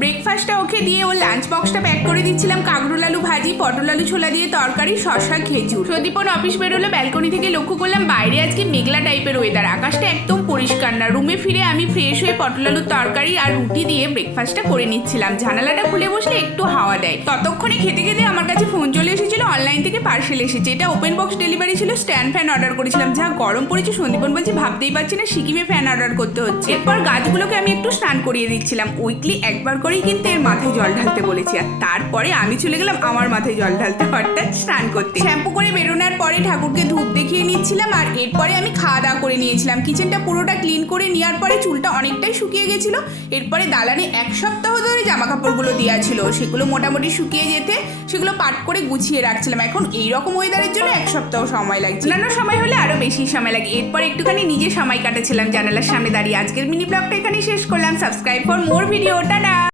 ব্রেকফাস্টটা ওকে দিয়ে ওর লাঞ্চ বক্সটা প্যাক করে দিচ্ছিলাম। কাঁকরোল আলু ভাজি, পটল আলু ছোলা দিয়ে তরকারি, শসা, খেজুর। সদীপন অফিস বেরোলো, ব্যালকনি থেকে লক্ষ্য করলাম বাইরে আজকে মেঘলা টাইপের ওয়েদার, আকাশটা একদম পরিষ্কার না। রুমে ফিরে আমি ফ্রেশ হয়ে পটল আলুর তরকারি আর রুটি দিয়ে ব্রেকফাস্টটা করে নিচ্ছিলাম। জানালাটা খুলে বসলে একটু হাওয়া দেয়। ততক্ষণে খেতে খেতে আমার কাছে ফোন চলে এসেছিল, অনলাইন থেকে পার্সেল এসেছে। এটা ওপেন বক্স ডেলিভারি ছিল। স্ট্যান্ড ফ্যান অর্ডার করেছিলাম, যা গরম পড়েছে সন্দীপন বলছে ভাবতেই পারছি না সিকিমে ফ্যান অর্ডার করতে হচ্ছে। এরপর গাছগুলোকে আমি একটু স্নান করিয়ে দিচ্ছিলাম। উইকলি একবার করেই কিন্তু এর মাথায় জল ঢালতে বলেছি, আর তারপরে আমি চলে গেলাম আমার মাথায় জল ঢালতে, অর্থাৎ স্নান করতে। শ্যাম্পু করে বেরোনোর পরে ঠাকুরকে ধূপ দেখিয়ে নিচ্ছিলাম, আর এরপরে আমি খাওয়া দাওয়া করে নিয়েছিলাম। কিচেনটা পুরোটা ক্লিন করে নেওয়ার পরে চুলটা অনেকটাই শুকিয়ে গেছিল। এরপরে দালানে এক সপ্তাহ ধরে জামা কাপড়গুলো দেওয়া ছিল, সেগুলো মোটামুটি শুকিয়ে যেতে সেগুলো পাট করে গুছিয়ে রাখছিলাম। এখন এইরকম ওয়েদারের জন্য এক সপ্তাহ সময় লাগছে, অন্যান্য সময় হলে আরো বেশি সময় লাগে। এরপর একটুখানি নিজে সময় কাটাচ্ছিলাম জানালার সামনে দাঁড়িয়ে। আজকের মিনি ব্লগটা এখানেই শেষ করলাম। Subscribe for more video. Tata.